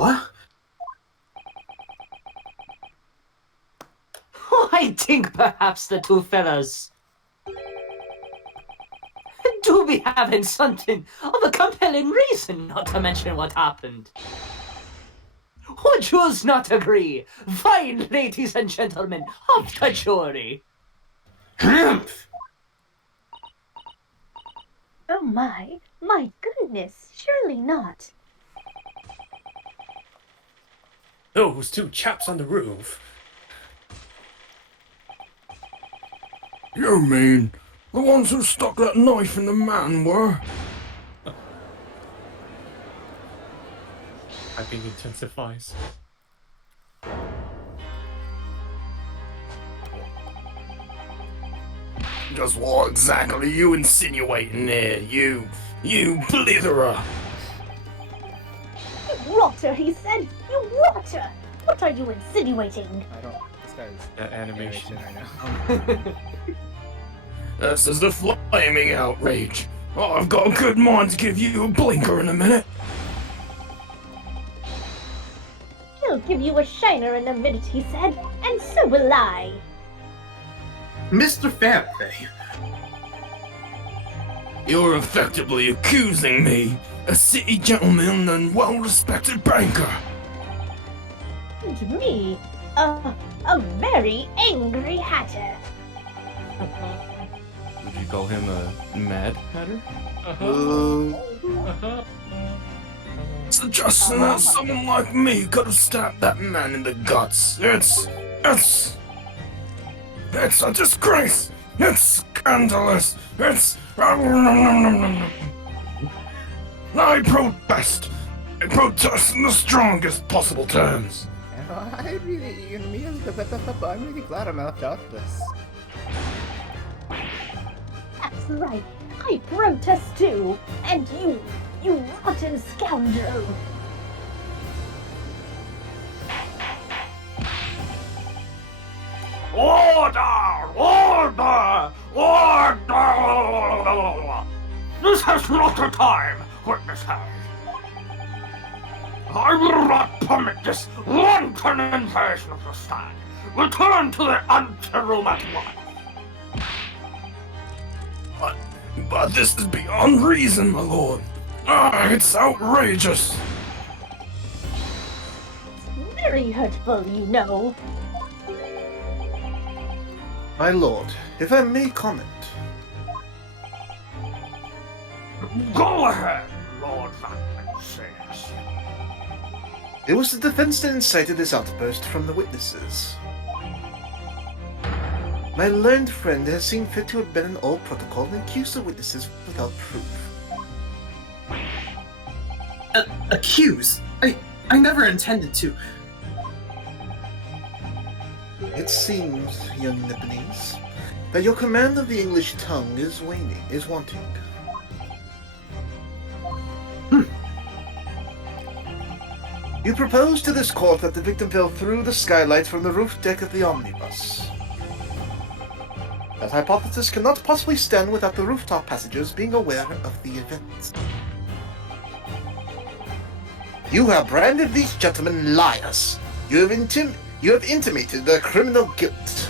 What? I think perhaps the two fellas do be having something of a compelling reason not to mention what happened. Would yous not agree, fine ladies and gentlemen of the jury? Humph! Oh my goodness, surely not. Those two chaps on the roof. You mean the ones who stuck that knife in the man were? Typing intensifies. Just what exactly are you insinuating there, you blitherer? You rotter, he said. You rotter. What are you insinuating? I don't. This guy's That animation. right now. This is the flaming outrage. Oh, I've got a good mind to give you a blinker in a minute. He'll give you a shiner in a minute, he said, and so will I. Mr. Fairplay, You're effectively accusing me, a city gentleman and well-respected banker. And me, a very angry hatter. Would you call him a mad hatter? Suggesting that someone like me could have stabbed that man in the guts. It's a disgrace. It's scandalous. I protest. I protest in the strongest possible terms. I'm really glad I'm out of this. That's right. I protest too. And you rotten scoundrel. Order! Order! Order! This is not the time, witnesses. I will not permit this wanton invasion of the stand. Return to the anteroom at once. But this is beyond reason, my lord. It's outrageous. Very hurtful, you know. My lord, if I may comment. Go ahead, Lord Van says. It was the defense that incited this outburst from the witnesses. My learned friend has seen fit to have been an old protocol and accused the witnesses without proof. accuse? I never intended to. It seems, young Nipponese, that your command of the English tongue is wanting. You propose to this court that the victim fell through the skylight from the roof deck of the omnibus. That hypothesis cannot possibly stand without the rooftop passengers being aware of the event. You have branded these gentlemen liars. You have intimated their criminal guilt.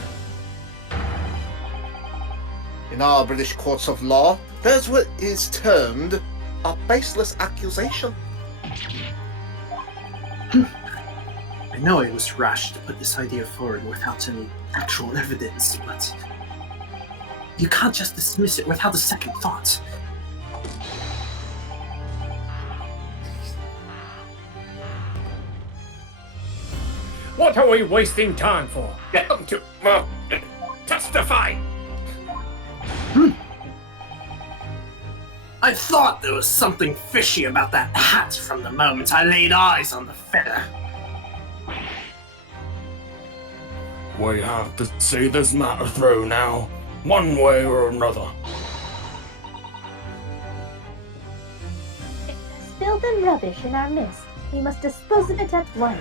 In our British courts of law, there's what is termed a baseless accusation. I know it was rash to put this idea forward without any actual evidence, but you can't just dismiss it without a second thought. What are we wasting time for? Get them to testify. I thought there was something fishy about that hat from the moment I laid eyes on the feather. We have to see this matter through now, one way or another. If there's filth and rubbish in our midst, we must dispose of it at once.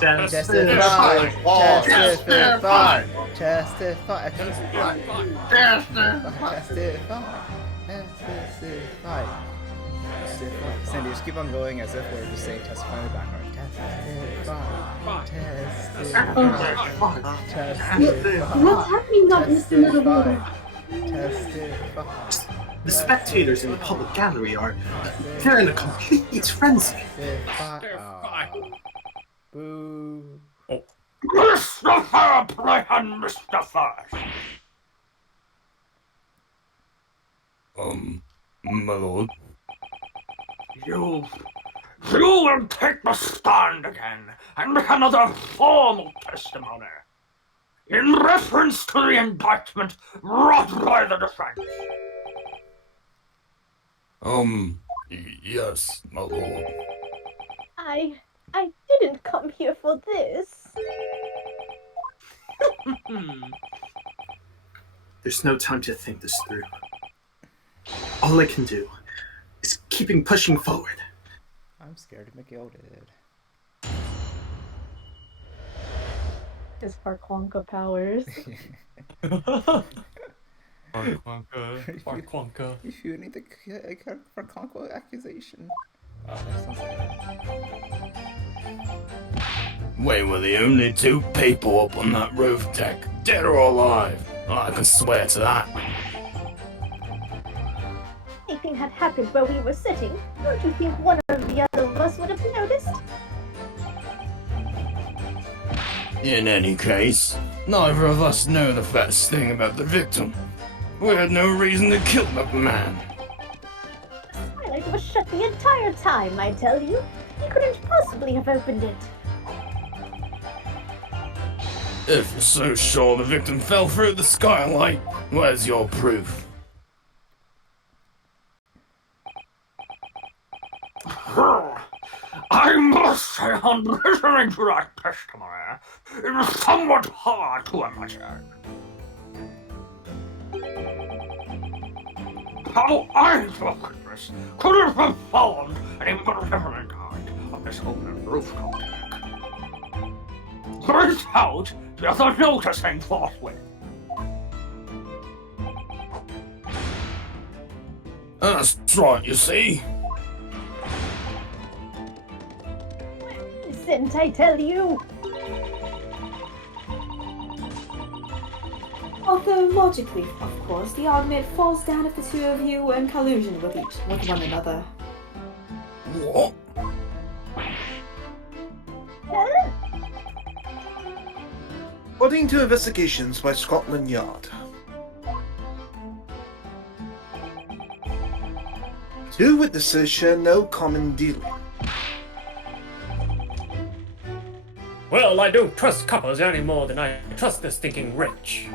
Testify! Testify! Testify! Testify! Testify. Sandy, just keep on going as if we're just saying testify in the background. Testify. What's happening out in this middle of water? Testify. The spectators in the public gallery are. They're in a complete frenzy. Testify. Boo. Mr. Fairplay and Mr. First. My lord. You will take the stand again and make another formal testimony in reference to the indictment brought by the defense. Yes, my lord. I didn't come here for this. There's no time to think this through. All I can do is keeping pushing forward. I'm scared of McGilded. His Farquonka powers. Farquonka. If you need the Farquonka accusation. Oh, that sounds like We were the only two people up on that roof deck, dead or alive. I can swear to that. Anything had happened where we were sitting, don't you think one or the other of us would have noticed? In any case, neither of us know the first thing about the victim. We had no reason to kill that man. The skylight was shut the entire time, I tell you. He couldn't possibly have opened it. If you're so sure the victim fell through the skylight, where's your proof? I must say, on listening to that testimony, it is somewhat hard to imagine how either witness could have performed an malevolent act of this open rooftop deck. Without the other noticing forthwith. That's right, you see. Innocent, I tell you. Although logically, of course, the argument falls down if the two of you were in collusion with one another. What? According to investigations by Scotland Yard, two witnesses share no common dealing. Well, I don't trust couples any more than I trust the stinking rich.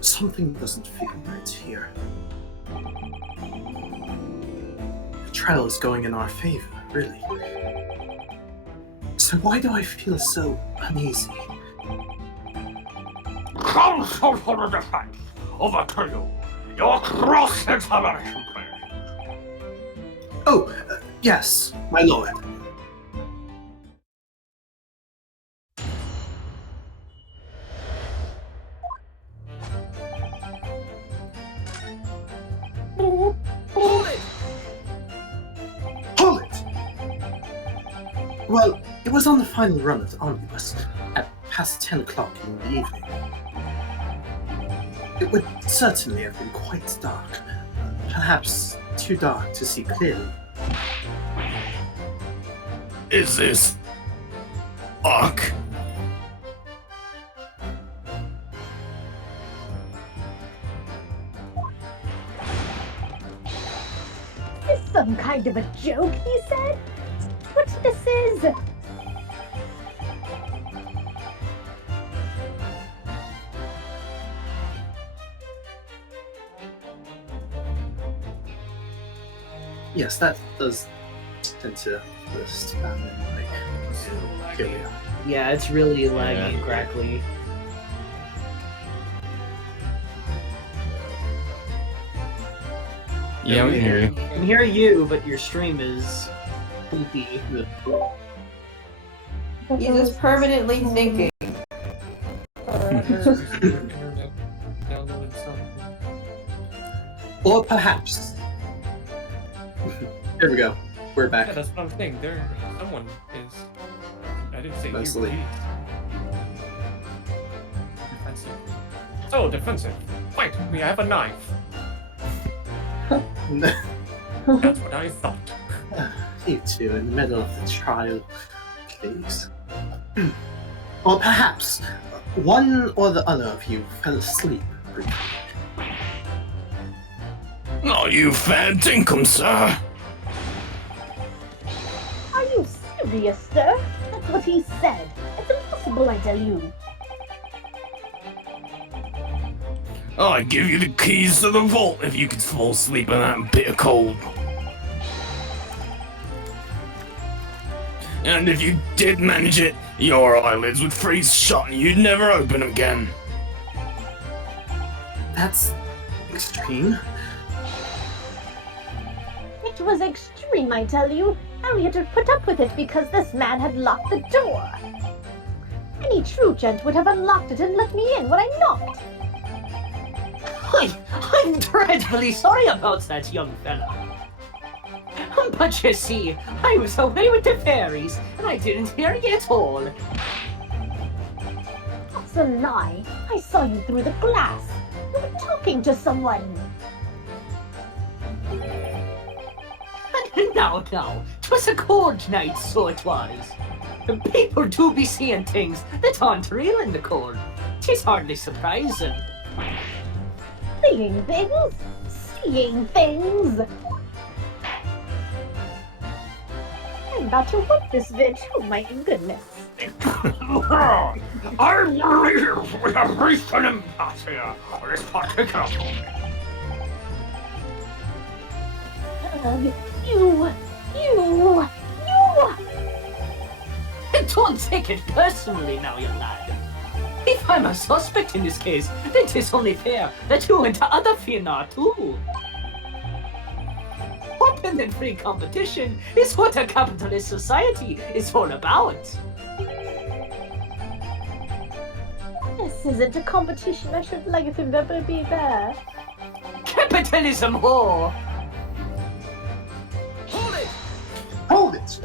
Something doesn't feel right here. The trial is going in our favor, really. So why do I feel so uneasy? Counsel for the defense, over to you. Your cross-examination, please. Oh, yes, my lord. Hold it! Hold it! Well, it was on the final run of the omnibus, at past 10 o'clock in the evening. It would certainly have been quite dark, perhaps too dark to see clearly. Is this... luck? Is this some kind of a joke, he said? What this is? Yes, that does tend to stand in like here we are. Yeah, it's really laggy and crackly. Yeah, we can hear you. I can hear you, but your stream is poopy. He's just permanently thinking. Or perhaps... There we go. We're back. Yeah, that's what I'm saying. Someone is. I didn't say Mostly. you. Defensive. So defensive. Fight! We have a knife. That's what I thought. You two in the middle of the trial, please. Or perhaps one or the other of you fell asleep briefly. Oh, you fair dinkum, sir. Are you serious, sir? That's what he said. It's impossible, I tell you. I'd give you the keys to the vault if you could fall asleep in that bitter cold. And if you did manage it, your eyelids would freeze shut and you'd never open them again. That's extreme. It was extreme, I tell you. Elliot had put up with it because this man had locked the door. Any true gent would have unlocked it and let me in, would I not? I'm dreadfully sorry about that, young fella. But you see, I was away with the fairies, and I didn't hear you at all. That's a lie. I saw you through the glass. You were talking to someone. Now, 'twas a cold night, so it was. People do be seeing things that aren't real in the cold. 'Tis hardly surprising. Seeing things? Seeing things? I'm about to whip this bitch. Oh my goodness. I believe we have reached an impasse here on this particular point. You! Don't take it personally now, young lad. If I'm a suspect in this case, then 'tis only fair that you and the other Finn are too. Open and free competition is what a capitalist society is all about. This isn't a competition. I should like if it ever be there. Capitalism whore! Hold it!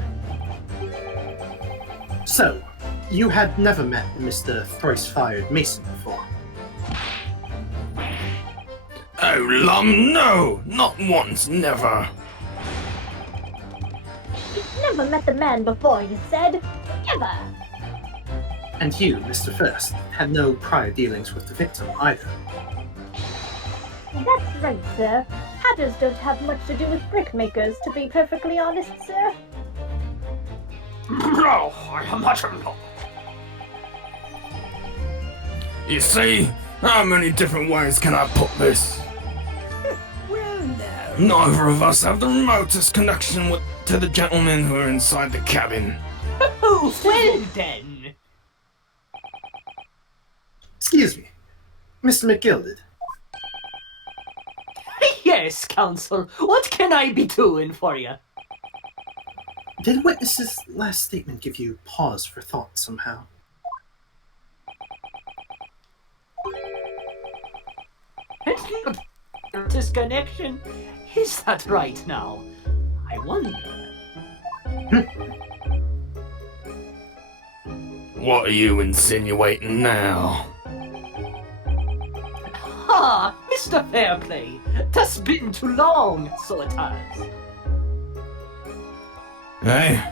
So, you had never met Mr. Thrice-Fired Mason before? Oh, lum, no! Not once, never. You've never met the man before, you said? Never! And you, Mr. First, had no prior dealings with the victim either. That's right, sir. Hatters don't have much to do with brickmakers, to be perfectly honest, sir. No, I am not alone. You see? How many different ways can I put this? Well, now. Neither of us have the remotest connection to the gentlemen who are inside the cabin. Oh, well then. Excuse me, Mr. McGilded. Yes, Counsel. What can I be doing for you? Did witness's last statement give you pause for thought somehow? Disconnection? Is that right now? I wonder. What are you insinuating now? Ah, Mr. Fairplay, that's been too long, so it has. Hey?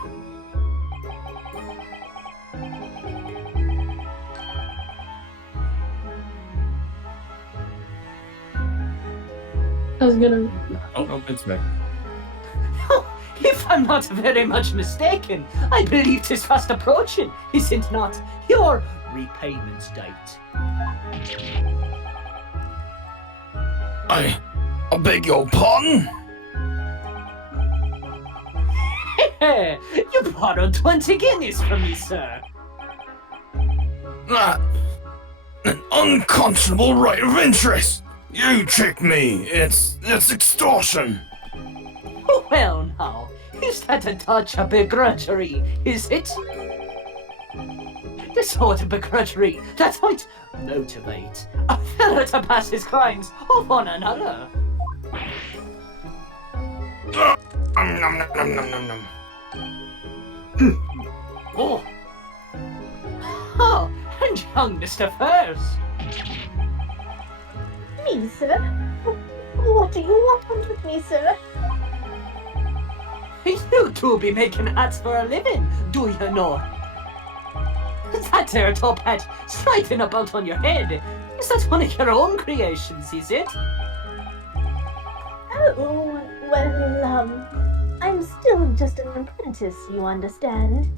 I was gonna... Oh, no, it's back. If I'm not very much mistaken, I believe 'tis fast approaching, is it not? Your repayment date. I beg your pardon? You borrowed 20 guineas from me, sir. That... an unconscionable rate of interest! You tricked me! It's extortion! Well now, is that a touch of begrudgery, is it? The sort of begrudgery that might motivate a fellow to pass his crimes off on another. Nom nom nom nom nom nom. Oh. Oh, and young Mr. Furs. Me, sir? What do you want with me, sir? You two be making hats for a living, do you know? That there top hat sliding about on your head, is that one of your own creations, is it? Oh, well, I'm still just an apprentice, you understand.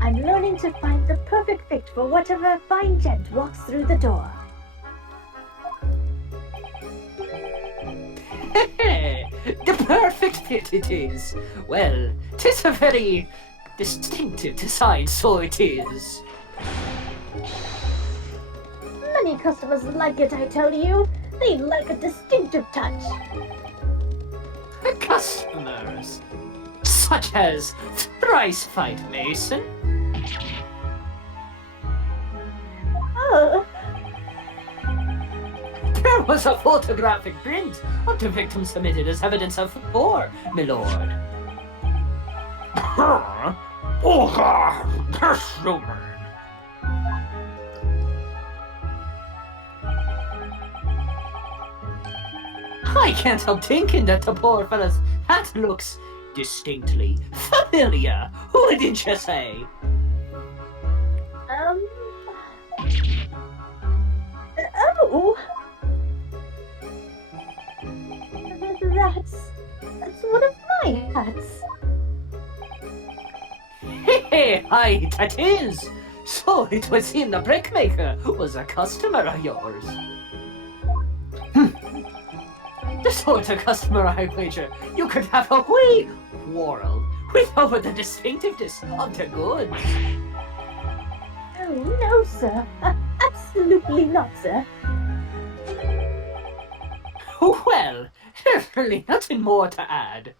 I'm learning to find the perfect fit for whatever fine gent walks through the door. The perfect fit it is. Well, 'tis a very distinctive design, so it is. Many customers like it, I tell you. They like a distinctive touch. Customers, such as Thrice Fight Mason. Oh, There was a photographic print of the victim submitted as evidence of war, my lord. Oh God, Prisooon. I can't help thinking that the poor fella's hat looks distinctly familiar. Wouldn't you say? Oh! That's one of my hats. Hey, aye, that is. So it was him, the brickmaker, was a customer of yours. The sort of customer, I wager, you could have a wee quarrel with over the distinctiveness of the goods. Oh, no, sir. Absolutely not, sir. Well, there's really nothing more to add.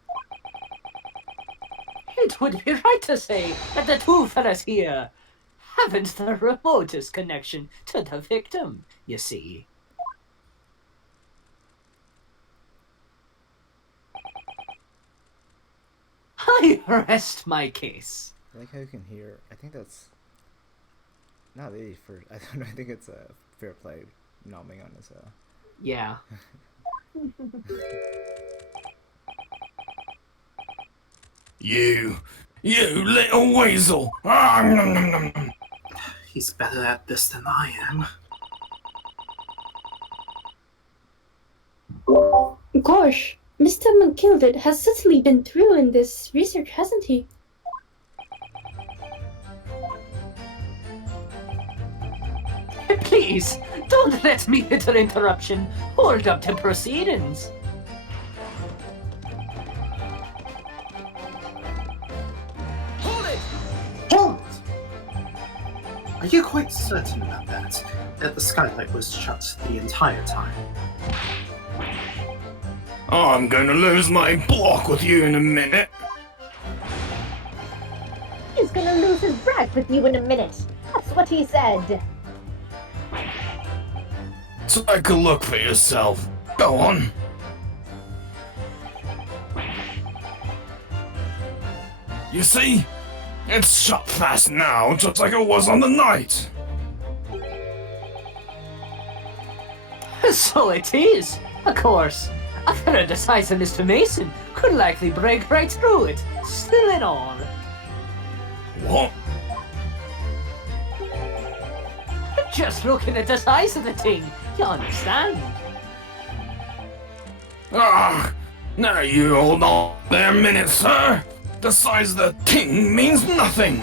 It would be right to say that the two fellas here haven't the remotest connection to the victim, you see. I rest my case. I like how you can hear. I think that's not really for. I don't know. I think it's a fair play nomming on his. Yeah. You little weasel! Ah, nom, nom, nom, nom. He's better at this than I am. Gosh, Mr. McGilded has certainly been through in this research, hasn't he? Please, don't let me hit an interruption hold up the proceedings. Hold it! Hold! Are you quite certain about that? That the skylight was shut the entire time? I'm gonna lose my block with you in a minute. He's gonna lose his brag with you in a minute. That's what he said. Take a look for yourself. Go on. You see? It's shut fast now, just like it was on the night. So it is, of course. A fella the size of Mr. Mason could likely break right through it, still and all. What? Just looking at the size of the thing, you understand? Ah, now you hold on there a minute, sir. The size of the thing means nothing.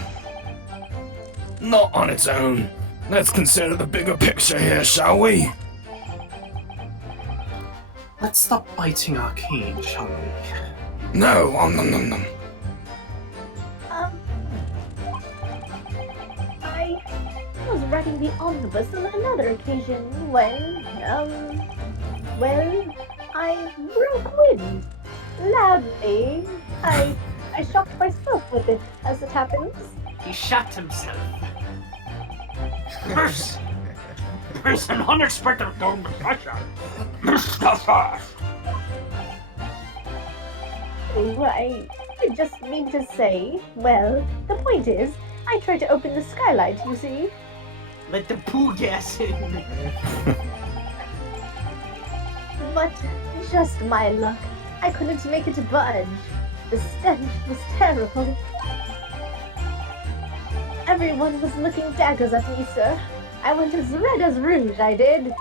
Not on its own. Let's consider the bigger picture here, shall we? Let's stop biting our cane, shall we? No, nom nom nom. I was writing the omnibus on another occasion when, well, I broke wind. Loudly. I shocked myself with it, as it happens. He shot himself. There's an unexpected pressure. Mr. Fast. Oh, I just mean to say, well, the point is, I tried to open the skylight, you see. Let the poo gas in. But just my luck, I couldn't make it budge. The stench was terrible. Everyone was looking daggers at me, sir. I went as red as rouge, I did.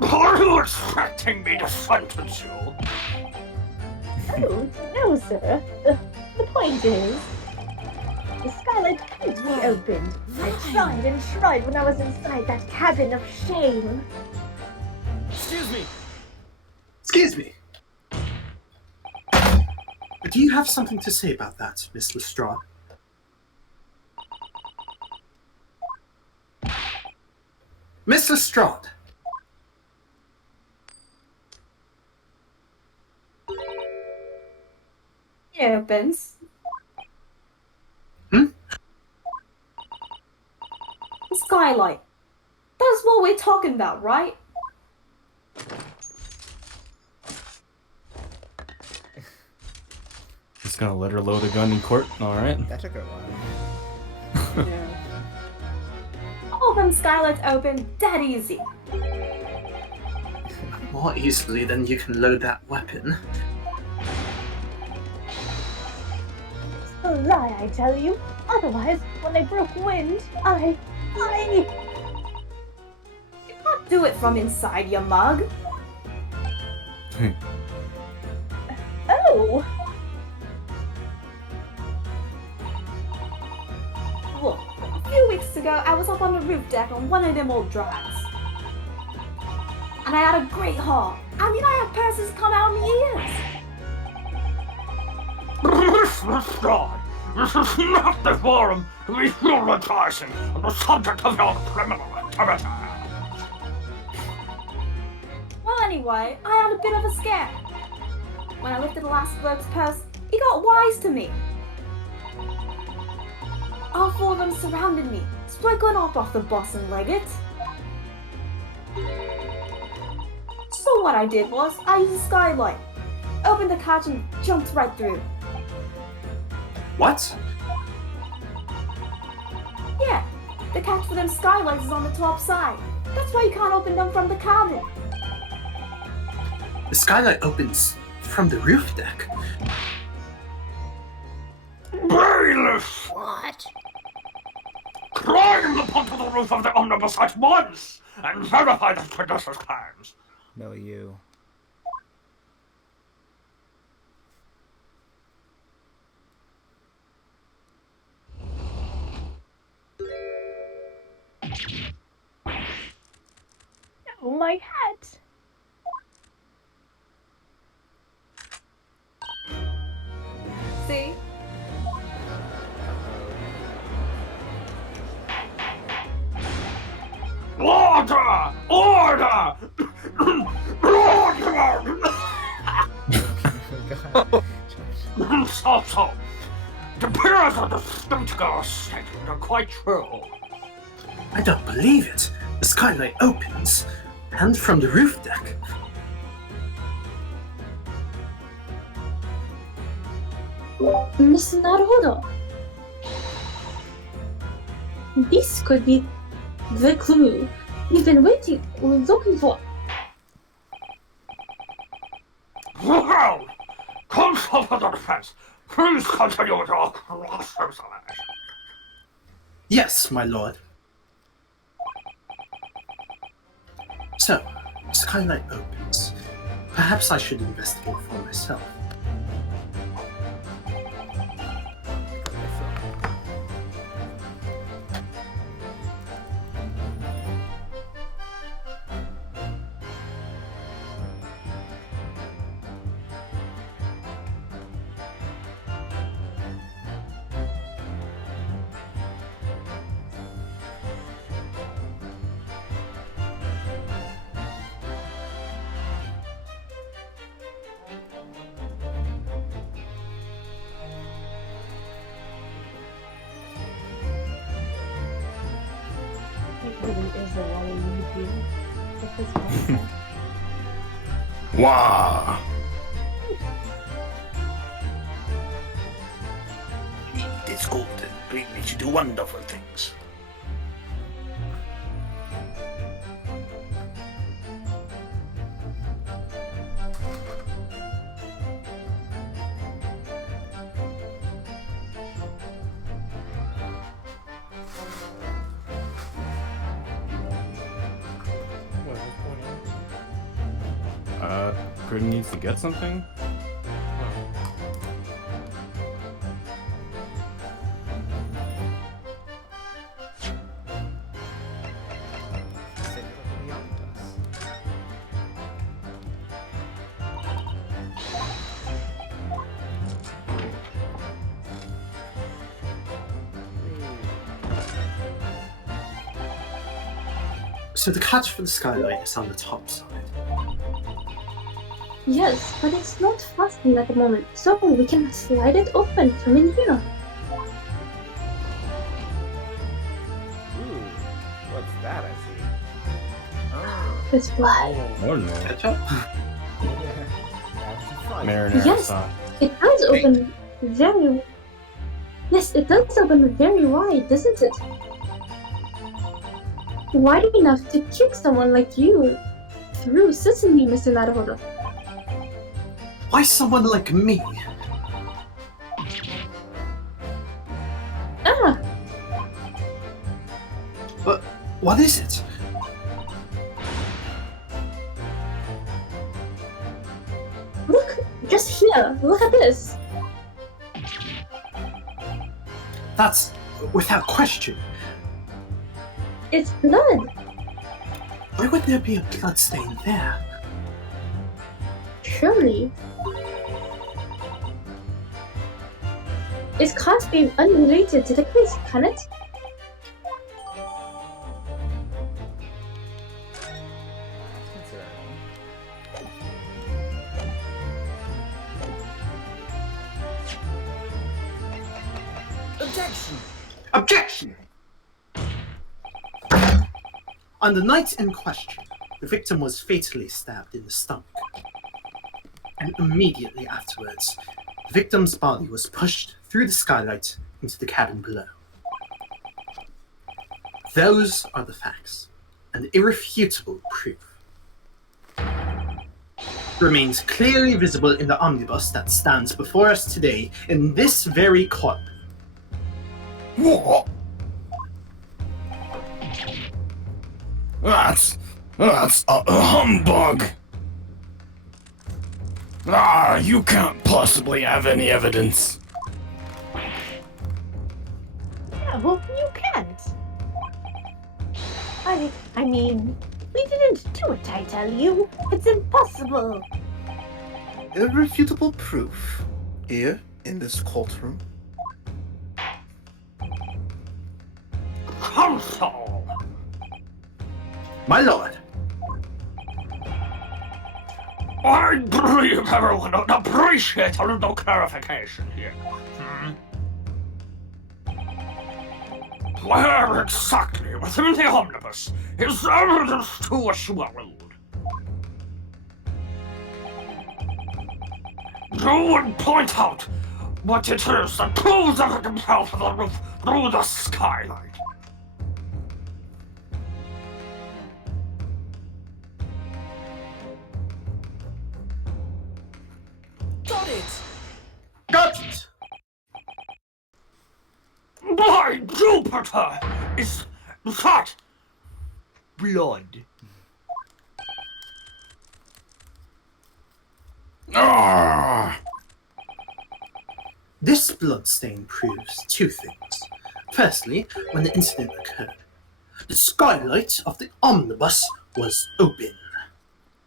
Are you expecting me to sentence you? Oh, no, sir. The point is, the skylight couldn't be opened. I tried and tried when I was inside that cabin of shame. Excuse me. Excuse me. Do you have something to say about that, Miss Lestrade? Miss Lestrade! It opens. Hmm? The skylight. That's what we're talking about, right? Just gonna let her load a gun in court. All right. That took her a while. All them skylights open that easy. More easily than you can load that weapon. It's a lie, I tell you. Otherwise, when I broke wind, I... You can't do it from inside your mug. Oh! Look, a few weeks ago, I was up on the roof deck on one of them old drives. And I had a great haul. I mean, I had purses come out of my ears. Miss Lestrade, this is not the forum to be theorizing on the subject of your criminal activity. Well, anyway, I had a bit of a scare. When I lifted the last bloke's purse, he got wise to me. All four of them surrounded me, so I got off the boss and leg it. So what I did was, I used a skylight, opened the catch and jumped right through. What? Yeah, the catch for them skylights is on the top side. That's why you can't open them from the cabin. The skylight opens from the roof deck. Bailiff! What? Climb up onto the roof of the omnibus at once and verify the producer's claims. No, you. Oh, my hat! See? Order! Order! Order! So, the appearance of the street girl statement are quite true. I don't believe it. The skylight opens, and from the roof deck. Mr. Naruhodo. This could be the clue we've been looking for. Well, counsel for the defense, please continue with your cross-examination. Yes, my lord. So, skylight opens. Perhaps I should investigate for myself. It really is a lot of you with this one. Wow. Eat this gold and bring me to do wonderful things. What's going on? Grim needs to get something? Send it up beyond us. So the catch for the skylight is on the top side. Yes, but it's not fastened at the moment, so we can slide it open from in here. Ooh, what's that I see? Oh, It's blood. Oh no. Ketchup? Marinara Yes. sauce. It does open very... Yes, it does open very wide, doesn't it? Wide enough to kick someone like you through, certainly, Mr. Naruhodo. Why someone like me? Ah, But what is it? look, just here, look at this. That's without question. It's blood. Why would there be a blood stain there? Surely. It can't be unrelated to the case, can it? Objection! Objection! On the night in question, the victim was fatally stabbed in the stomach. And immediately afterwards, the victim's body was pushed through the skylight into the cabin below. Those are the facts, and irrefutable proof. Remains clearly visible in the omnibus that stands before us today in this very club. What? That's a humbug. You can't possibly have any evidence. No, you can't. I mean, we didn't do it, I tell you. It's impossible. Irrefutable proof here in this courtroom. Counsel! My lord, I believe everyone would appreciate a little clarification here. Where exactly within the omnibus is evidence to which you allude? You would point out what it is that proves that it can fell to the roof through the skylight. Got it! got it! By Jupiter! Is that blood? This bloodstain proves two things. Firstly, when the incident occurred, the skylight of the omnibus was open.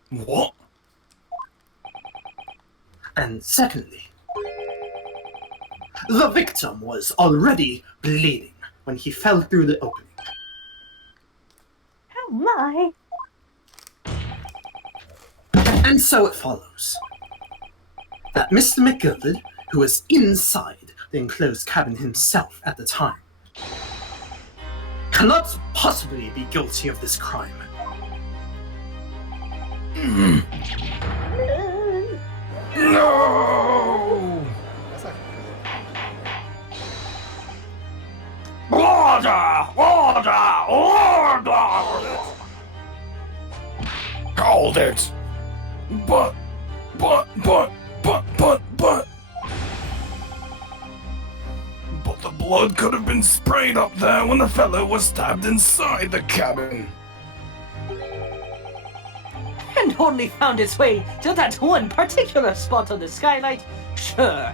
What? And secondly, the victim was already bleeding when he fell through the opening. Oh my. And so it follows that Mr. McGilded, who was inside the enclosed cabin himself at the time, cannot possibly be guilty of this crime. No! That's not Order! Order! Order! Hold it! But... But the blood could have been sprayed up there when the fellow was stabbed inside the cabin. And only found its way to that one particular spot on the skylight? Sure,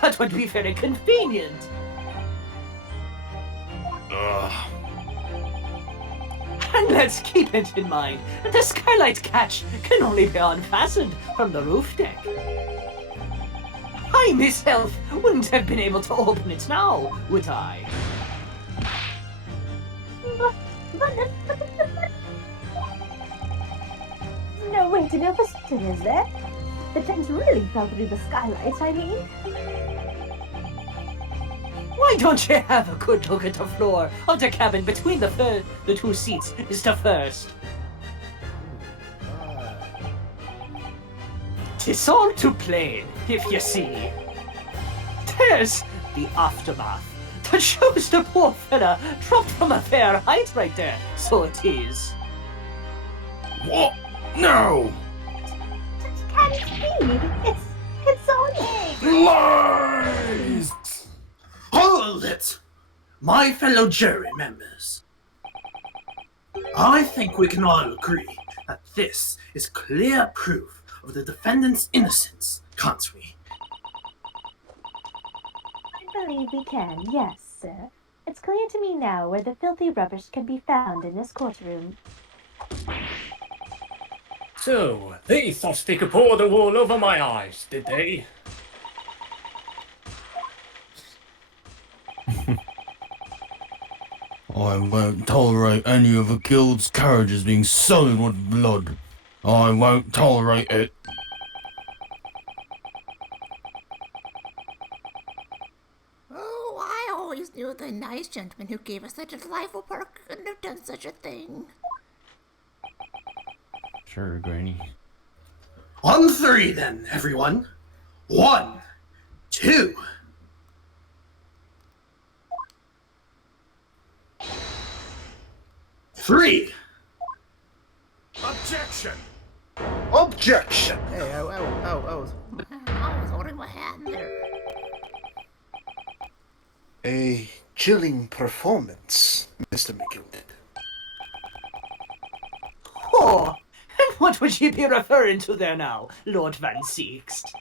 that would be very convenient. Ugh. And let's keep it in mind that the skylight catch can only be unfastened from the roof deck. I myself wouldn't have been able to open it now, would I? No way to know for certain, is there? The gents really fell through the skylight, I mean. Why don't you have a good look at the floor of the cabin between the two seats, Mr. First? Tis all too plain, if you see. There's the aftermath that shows the poor fella dropped from a fair height right there, so it is. What? No! It can't be! It's on Lies! Hold it! My fellow jury members. I think we can all agree that this is clear proof of the defendant's innocence, can't we? I believe we can, yes, sir. It's clear to me now where the filthy rubbish can be found in this courtroom. So, they thought they could pour the wool over my eyes, did they? I won't tolerate any of the guild's carriages being sullied with blood. I won't tolerate it. Oh, I always knew the nice gentleman who gave us such a delightful perk couldn't have done such a thing. Sure, Granny. On three, then, everyone. 1, 2. Three. Objection! Objection! Hey, I was holding my hand there. A chilling performance, Mr. McGilded. Oh, and what would you be referring to there now, Lord Van Seext?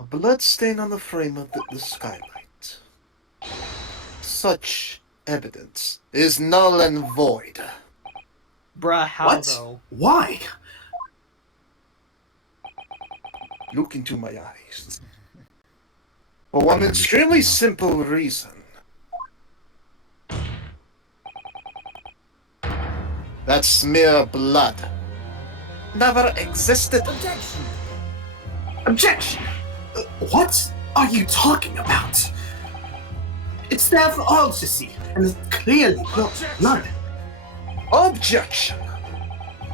A blood stain on the frame of the skylight. Such evidence is null and void. Bruh, how What? though? Why? Look into my eyes. For one extremely simple reason. That smear blood never existed. Objection! What are you talking about? It's there for all to see, and it's clearly blood. Objection!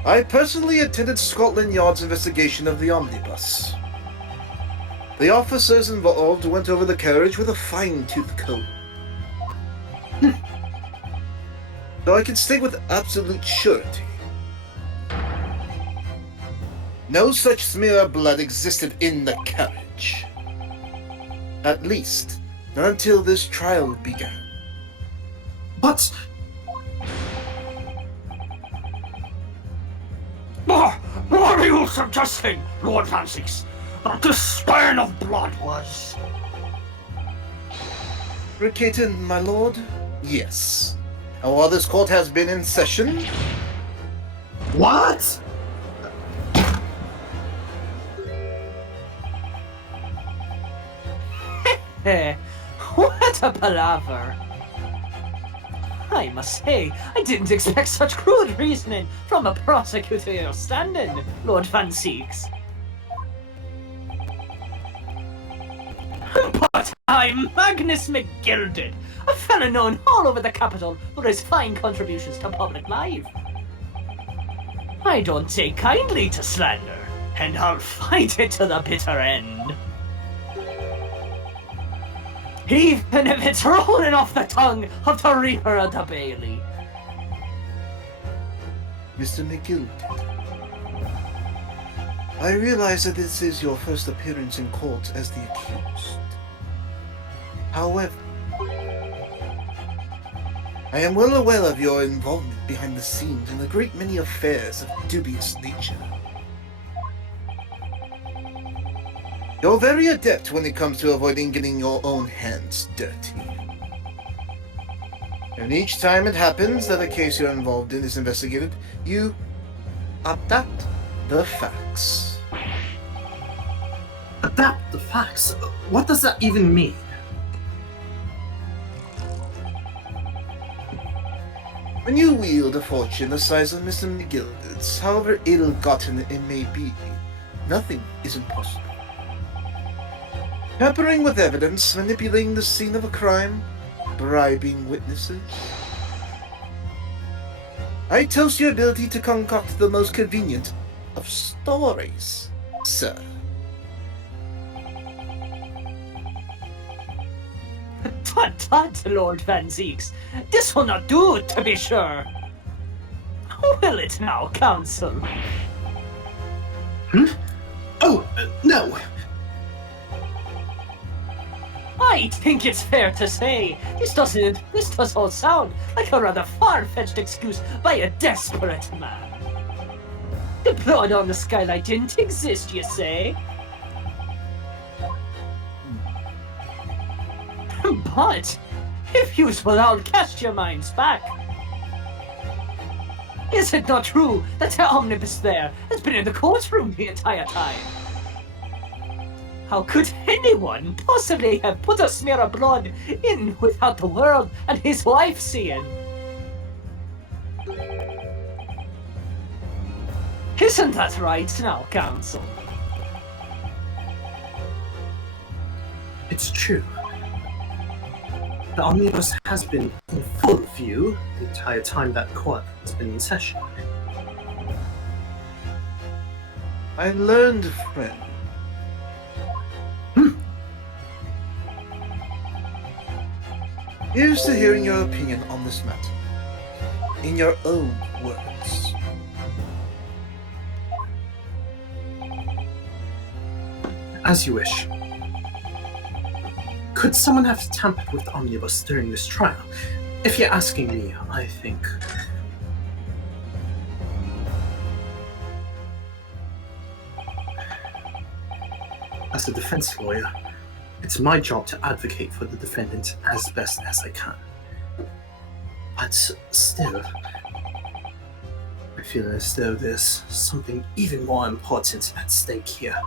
I personally attended Scotland Yard's investigation of the omnibus. The officers involved went over the carriage with a fine-tooth comb. So I can state with absolute surety. No such smear of blood existed in the carriage. At least, not until this trial began. But What are you suggesting, Lord Van Seext? That this stain of blood was... Fabricated, my lord? Yes. And while this court has been in session... what? What a palaver! I must say, I didn't expect such crude reasoning from a prosecutor of your standing, Lord Van Seext. But I'm Magnus McGilded, a fellow known all over the capital for his fine contributions to public life. I don't take kindly to slander. and I'll fight it to the bitter end. Even if it's rolling off the tongue of the Reaper of the Bailey. Mr. McGilden, I realize that this is your first appearance in court as the accused. However, I am well aware of your involvement behind the scenes in a great many affairs of dubious nature. You're very adept when it comes to avoiding getting your own hands dirty. And each time it happens that a case you're involved in is investigated, you adapt the facts. Adapt the facts? What does that even mean? When you wield a fortune the size of Mr. McGilden's, however ill-gotten it may be, nothing is impossible. Tampering with evidence, manipulating the scene of a crime, bribing witnesses. I toast your ability to concoct the most convenient of stories, sir. Tut tut, Lord Van Zeeks. This will not do, to be sure. Will it now, Counsel? Oh, no! I think it's fair to say this does all sound like a rather far-fetched excuse by a desperate man. The blood on the skylight didn't exist, you say? But, if useful, I'll cast your minds back. Is it not true that the omnibus there has been in the courtroom the entire time? How could anyone possibly have put a smear of blood in without the world and his wife seeing? Isn't that right now, Counsel? It's true. The omnibus has been in full view the entire time that court has been in session. I learned, friend. Here's to hearing your opinion on this matter. In your own words. As you wish. Could someone have tampered with the omnibus during this trial? If you're asking me, I think... As a defense lawyer, it's my job to advocate for the defendant as best as I can. But still, I feel as though there's something even more important at stake here.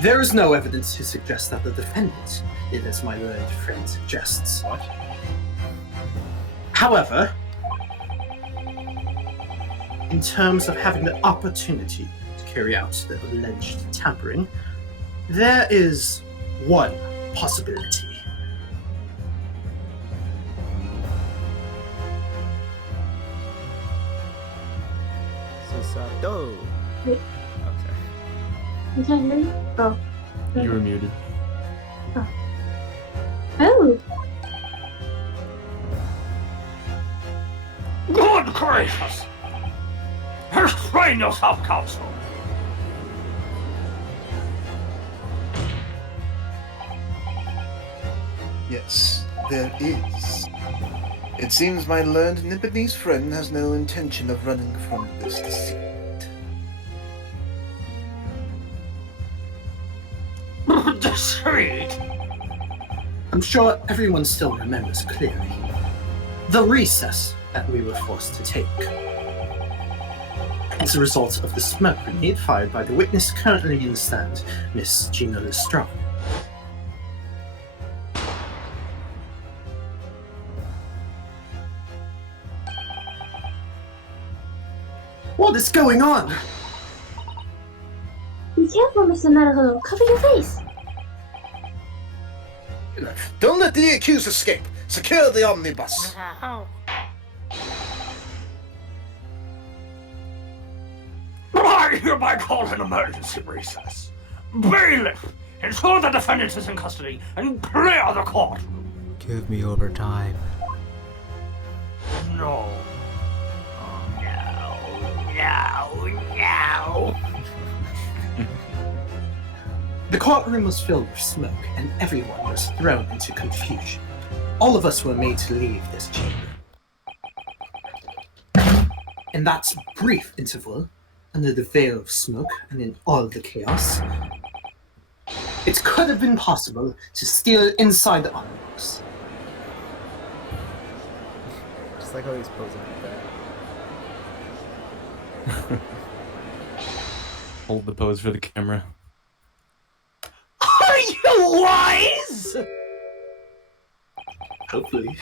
There is no evidence to suggest that the defendant did as my learned friend suggests. What? However, in terms of having the opportunity to carry out the alleged tampering, there is one possibility. Sisato. Wait. Oh, sorry. You can't hear me? Oh. You were muted. Oh. Good gracious! Restrain yourself, Counsel! Yes, there is. It seems my learned Nipponese friend has no intention of running from this deceit. Deceit? I'm sure everyone still remembers clearly the recess that we were forced to take. As a result of the smoke grenade fired by the witness currently in the stand, Miss Gina Lestrade. What is going on? Be careful, Mr. Naruto. Cover your face. Don't let the accused escape! Secure the omnibus! hereby call an emergency recess. Bailiff, ensure the defendant is in custody and clear the courtroom. Give me overtime. No. No. The courtroom was filled with smoke, and everyone was thrown into confusion. All of us were made to leave this chamber. In that brief interval, under the veil of smoke and in all the chaos, it could have been possible to steal inside the omnibus. Just like how he's posing like that. Hold the pose for the camera. Are you wise? Hopefully.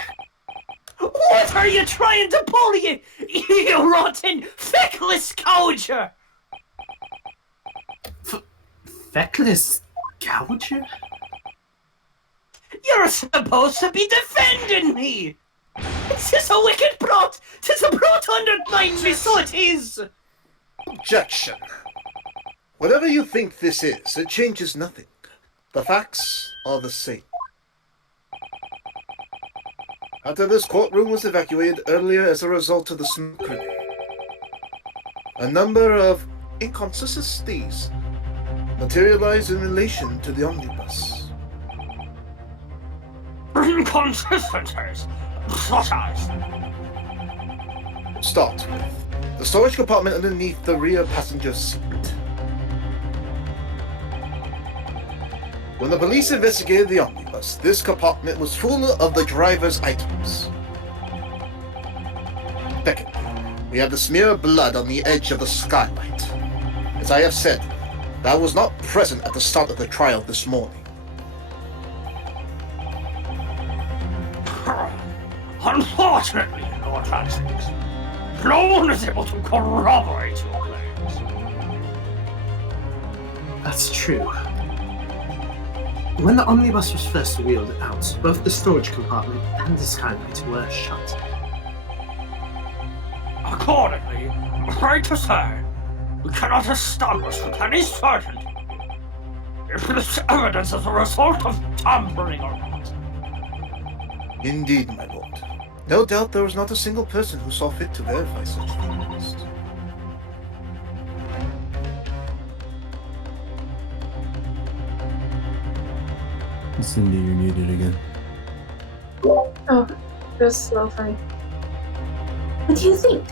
What are you trying to pull, you rotten, feckless gouger? Feckless gouger? You're supposed to be defending me! Tis a wicked plot! Tis a plot undermined me, so it is! Objection. Whatever you think this is, it changes nothing. The facts are the same. After this courtroom was evacuated earlier as a result of the smoke grenade, a number of inconsistencies materialized in relation to the omnibus. Inconsistencies? Such as? Start with the storage compartment underneath the rear passenger seat. When the police investigated the omnibus, this compartment was full of the driver's items. Secondly, we have the smear of blood on the edge of the skylight. As I have said, that was not present at the start of the trial this morning. Unfortunately, Lord Lansings, no one is able to corroborate your claims. That's true. When the omnibus was first wheeled out, both the storage compartment and the skylight were shut. Accordingly, I'm afraid to say, we cannot establish with any certainty if this evidence is a result of tampering or not. Indeed, my lord. No doubt there was not a single person who saw fit to verify such things. Cindy, you're muted again. Oh, it was slow for me. What do you think?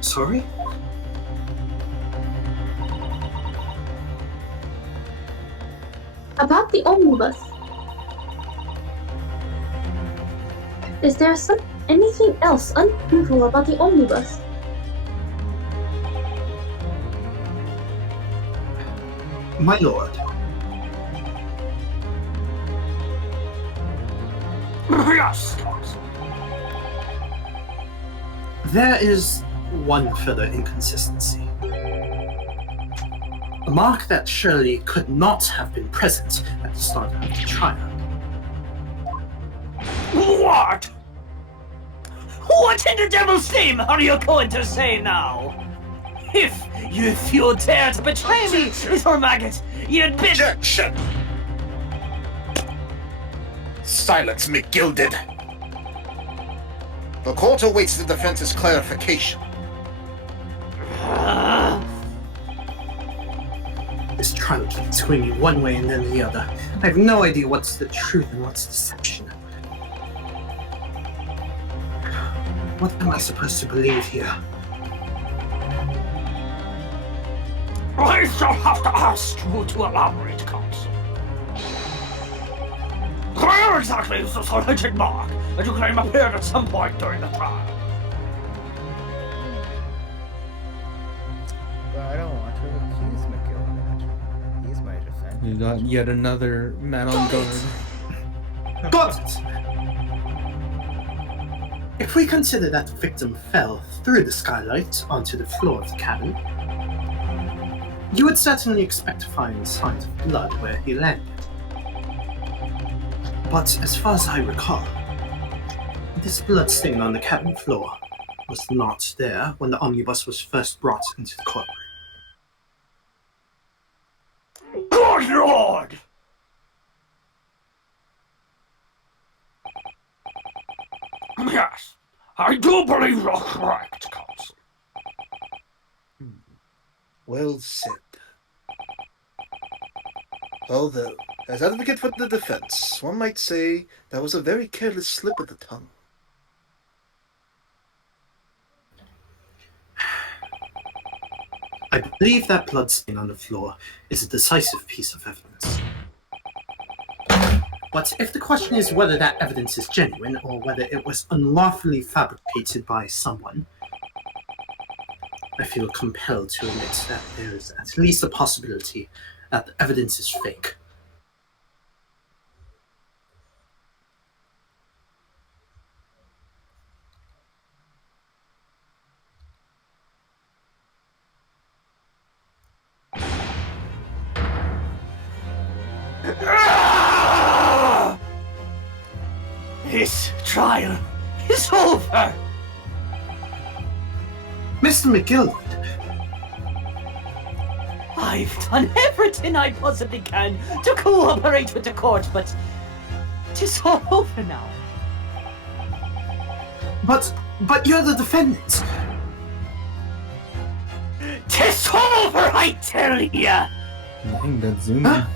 Sorry? About the omnibus. Is there anything else unusual about the omnibus? My lord. Yes, There is one further inconsistency. A mark that surely could not have been present at the start of the trial. What? What in the devil's name are you going to say now? If you dare to betray me, little maggot, you'd be— Objection! Silence, McGilded. The court awaits the defense's clarification. This trial keeps swinging one way and then the other. I have no idea what's the truth and what's deception. What am I supposed to believe here? I shall have to ask you to elaborate, counsel. Where exactly is this alleged mark that you claim appeared at some point during the trial? But I don't want to accuse McGill. He's my defender. You got yet another man on guard. Got it! If we consider that the victim fell through the skylight onto the floor of the cabin, you would certainly expect to find signs of blood where he landed. But as far as I recall, this blood stain on the cabin floor was not there when the omnibus was first brought into the courtroom. Good Lord! Yes, I do believe you're correct, Counsel. Well said. Although, as advocate for the defense, one might say that was a very careless slip of the tongue. I believe that bloodstain on the floor is a decisive piece of evidence. But if the question is whether that evidence is genuine or whether it was unlawfully fabricated by someone, I feel compelled to admit that there is at least a possibility that the evidence is fake. This trial is over. Mr. McGilvard, I've done everything I possibly can to cooperate with the court, but it's all over now. but you're the defendant. Tis over, I tell ya! Dang, that zoom. Huh?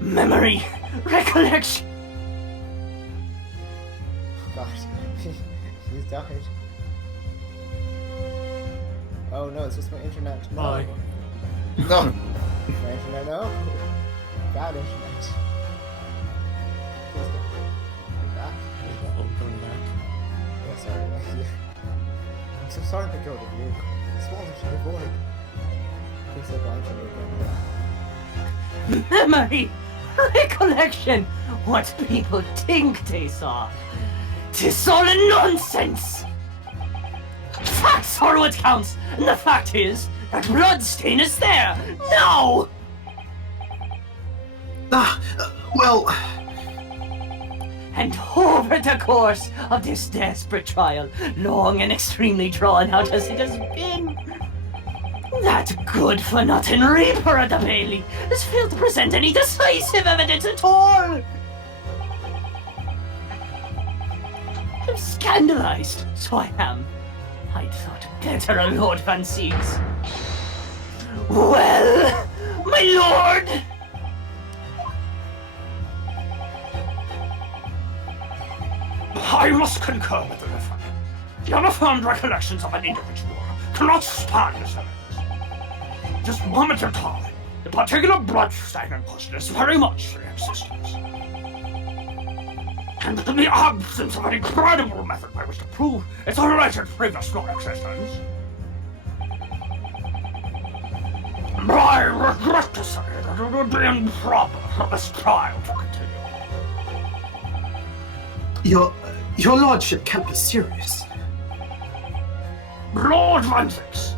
Memory, recollection. Gosh, she's died. Oh no, it's just my internet. No. Bye. No. My internet, no. Bad internet. Please don't. Back. Oh, coming back. Yeah, sorry. I'm so sorry to go to you. Smaller to the void. Please say bye to me again. Memory, recollection. What people think they saw. 'Tis all nonsense. Facts are what counts, and the fact is that bloodstain is there now. Well, And over the course of this desperate trial, long and extremely drawn out as it has been, that good-for-nothing Reaper of the Bailey has failed to present any decisive evidence at all. I'm scandalized, so I am. I'd thought better of Lord Van Siegs. Well, my lord! I must concur with the defendant. The unaffirmed recollections of an individual cannot stand as evidence. Just moment in time, the particular bloodstain in question is very much in existence. And in the absence of any credible method by which to prove its alleged previous non-existence, I regret to say that it would be improper for this trial to continue. your lordship can't be serious. Lord Van Siegs,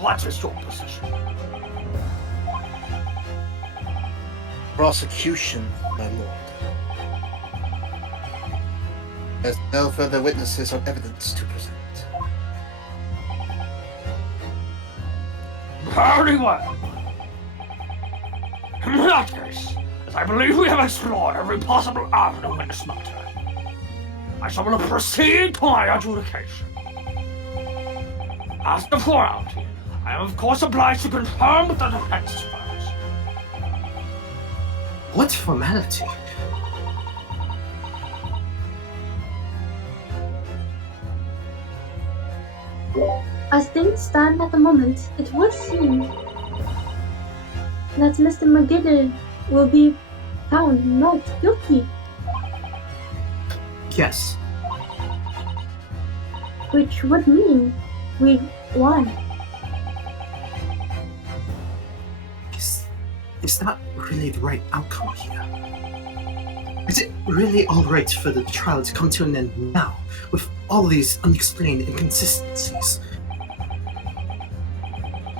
what is your position? Prosecution, my lord. There's no further witnesses or evidence to present. Very well. In that case, as I believe we have explored every possible avenue in this matter, I shall proceed to my adjudication. As the formality, I am of course obliged to confirm with the defense first. What formality? As things stand at the moment, it would seem that Mr. McGilvard will be found not guilty, Yes. which would mean we won. Is that really the right outcome here? Is it really alright for the trial to come to an end now, with all these unexplained inconsistencies?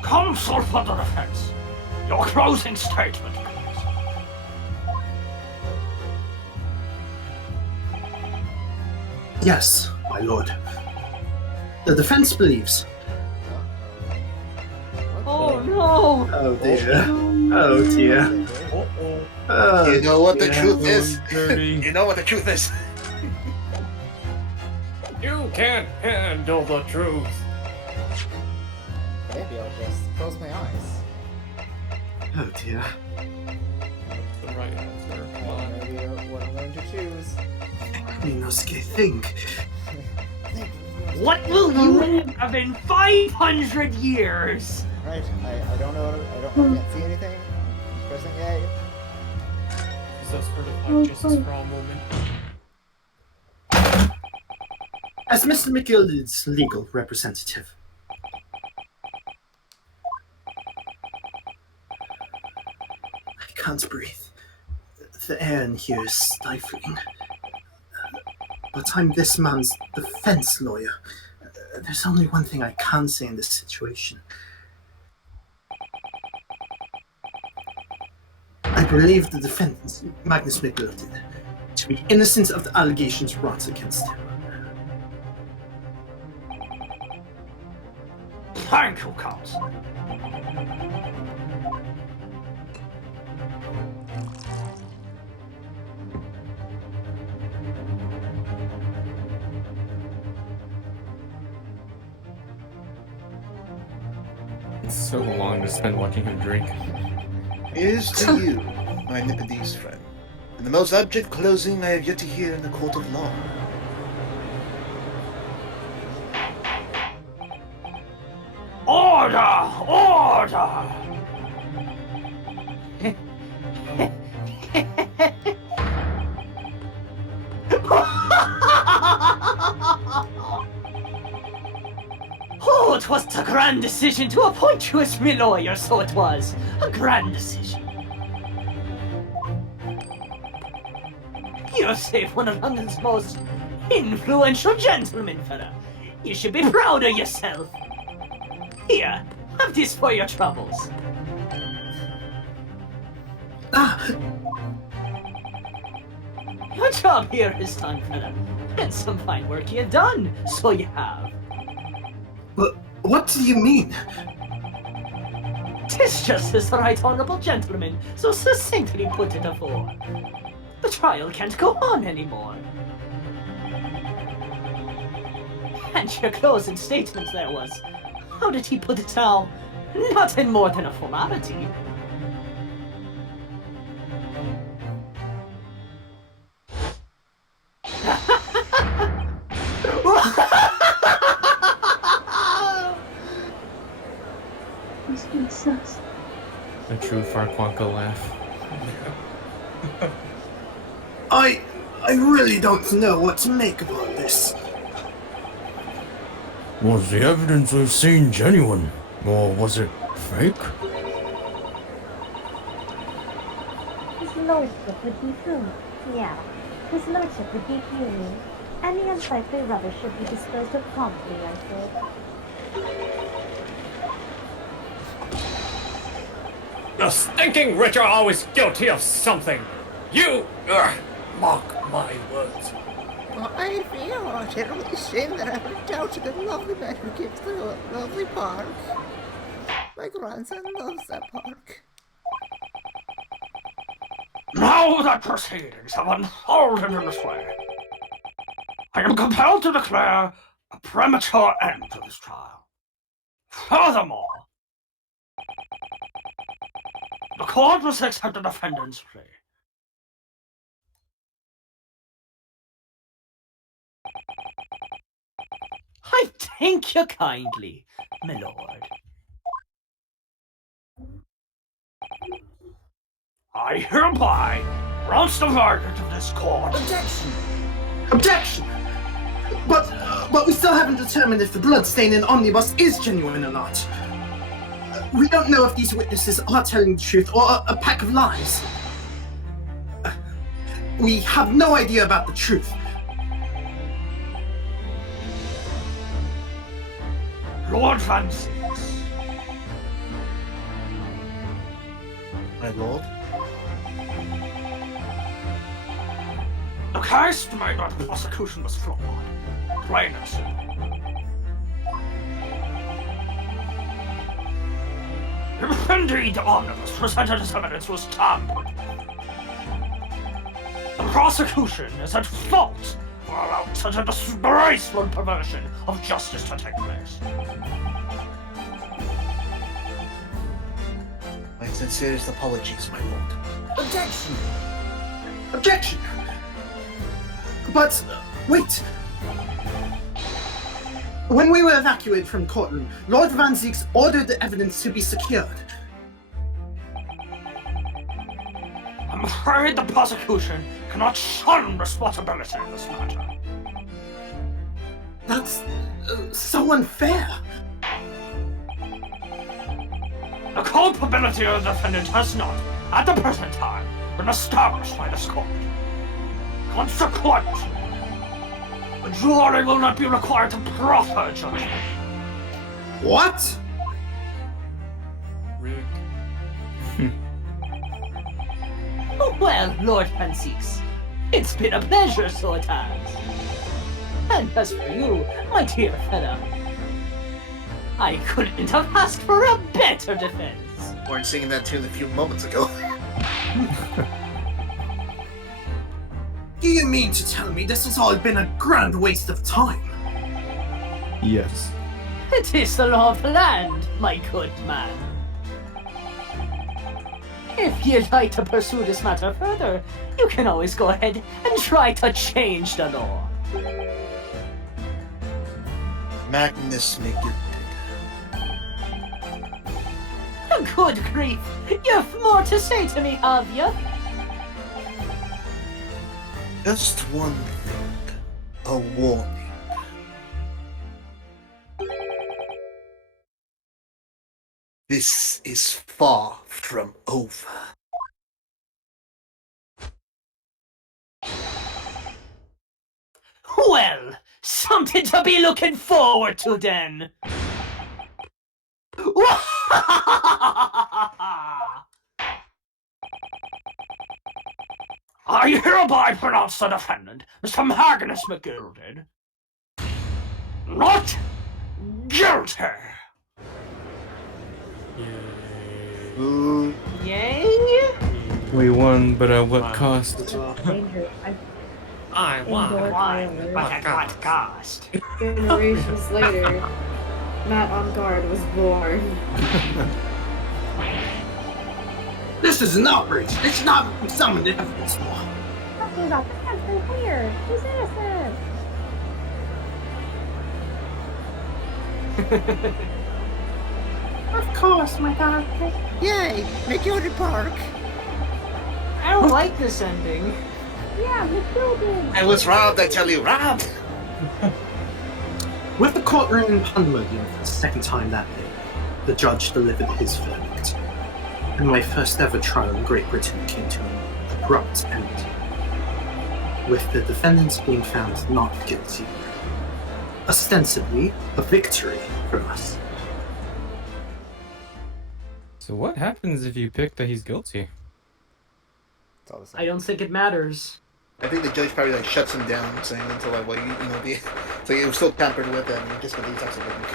Counsel for the defense, your closing statement, please. Yes, my lord. The defense believes. Oh no! Oh dear. Oh dear. Oh, You know what the dear. truth is? Dirty. You know what the truth is? You can't handle the truth. Maybe I'll just close my eyes. Oh dear. The right answer. Come on. Maybe what I'm going to choose. Minosuke, think. What will you have in 500 years? Right, I don't know. I can't see anything. I'm pressing A. Is that sort of like just a straw moment? As Mr. McGilded's legal representative, I can't breathe. The air in here is stifling. But I'm this man's defense lawyer. There's only one thing I can say in this situation. I believe the defendant, Magnus McGilded, to be innocent of the allegations brought against him. Thank you, counsel. It's so long to spend watching him drink. Here's to you, my Nipponese friend, and the most abject closing I have yet to hear in the court of law. Order! Order! Oh, it was a grand decision to appoint you as my lawyer, so it was. A grand decision. You're safe one of London's most influential gentlemen, fella. You should be proud of yourself. Here, have this for your troubles. Your job here is done, fella. And some fine work you've done, so you have. What do you mean? 'Tis just as the right honourable gentleman so succinctly put it afore. The trial can't go on anymore. And your closing statement there was, how did he put it now? Nothing more than a formality. A true Farquonka laugh. I really don't know what to make of all this. Was the evidence we've seen genuine, or was it fake? His lordship would be fuming. Yeah, his lordship would be fuming. Any unsightly rubbish should be disposed of promptly, I said. The stinking rich are always guilty of something. You, mark my words. Well, I feel terribly ashamed that I went out to the lovely man who gives the lovely park. My grandson loves that park. Now that proceedings have unfolded in this way, I am compelled to declare a premature end to this trial. Furthermore, the court must accept the defendant's plea. I thank you kindly, my lord. I hereby pronounce the verdict of this court. Objection! Objection! But we still haven't determined if the bloodstain in Omnibus is genuine or not. We don't know if these witnesses are telling the truth or a pack of lies. We have no idea about the truth. Lord Francis. My lord? The case made by the prosecution was flawed. Plain and simple. If indeed the omnibus presented as evidence was tampered, the prosecution is at fault for allowing such a disgraceful perversion of justice to take place. My sincerest apologies, my lord. Objection! Objection! But, wait! When we were evacuated from the courtroom, Lord Van Zieks ordered the evidence to be secured. I'm afraid the prosecution cannot shun responsibility in this matter. That's so unfair. The culpability of the defendant has not, at the present time, been established by this court. Consequently, the jury will not be required to proffer judgment. What? Well, Lord Van Zieks, it's been a pleasure, so it has. And as for you, my dear fellow, I couldn't have asked for a better defense. Weren't singing that tune a few moments ago. Do you mean to tell me this has all been a grand waste of time? Yes. It is the law of the land, my good man. If you'd like to pursue this matter further, you can always go ahead and try to change the law. Magnus Magilton. Good grief, you've more to say to me, have you? Just one thing. A warning. This is far from over. Well, something to be looking forward to then. I hereby pronounce the defendant, Mr. Magnus McGilded, not guilty. Yay? We won, but at what cost? Danger. I won. But at what cost? Generations later, Matt on guard was born. This is an outrage. They should not be summoned to evidence law. Talking about Captain here. He's innocent. Of course, my doctor. Yay! McGilded Park! I don't like this ending. Yeah, McGilded. I was robbed, I tell you, robbed! With the courtroom in pandemonium for the second time that day, the judge delivered his verdict. And my first ever trial in Great Britain came to an abrupt end, with the defendants being found not guilty. Ostensibly, a victory for us. So what happens if you pick that he's guilty? It's all the same. I don't think it matters. I think the judge probably like shuts him down, saying until like, well, you know, so it was still tampered with, and just for these types of things.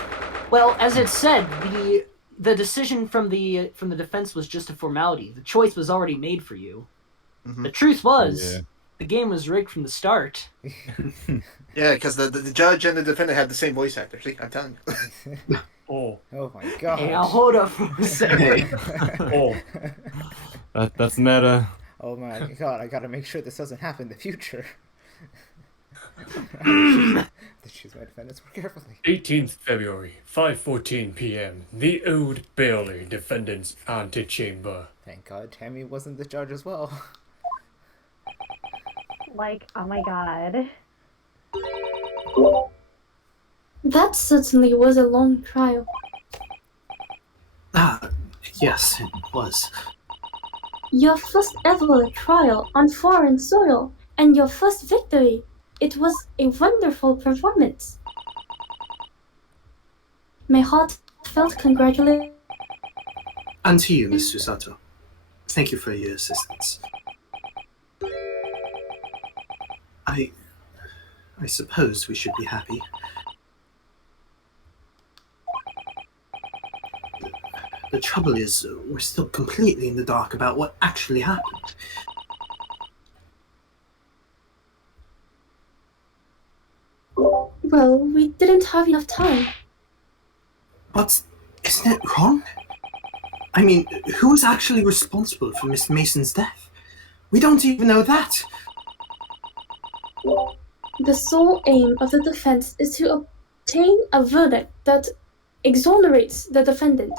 Well, as it said, the decision from the defense was just a formality. The choice was already made for you. Mm-hmm. The truth was, the game was rigged from the start. Yeah, because the judge and the defendant had the same voice actor. See, I'm telling you. Oh my god. Hey, now hold up for a second. That's meta. Oh my god, I gotta make sure this doesn't happen in the future. To choose my defendants more carefully. 18th February, 5:14 p.m. The Old Bailey Defendant's Antechamber. Thank god Tammy wasn't the judge as well. Like, oh my god. That certainly was a long trial. Yes, it was. Your first ever trial on foreign soil, and your first victory. It was a wonderful performance. My heartfelt congratulations. And to you, Miss Susato. Thank you for your assistance. I suppose we should be happy. The trouble is, we're still completely in the dark about what actually happened. Well, we didn't have enough time. But isn't it wrong? I mean, who was actually responsible for Miss Mason's death? We don't even know that. The sole aim of the defense is to obtain a verdict that exonerates the defendant.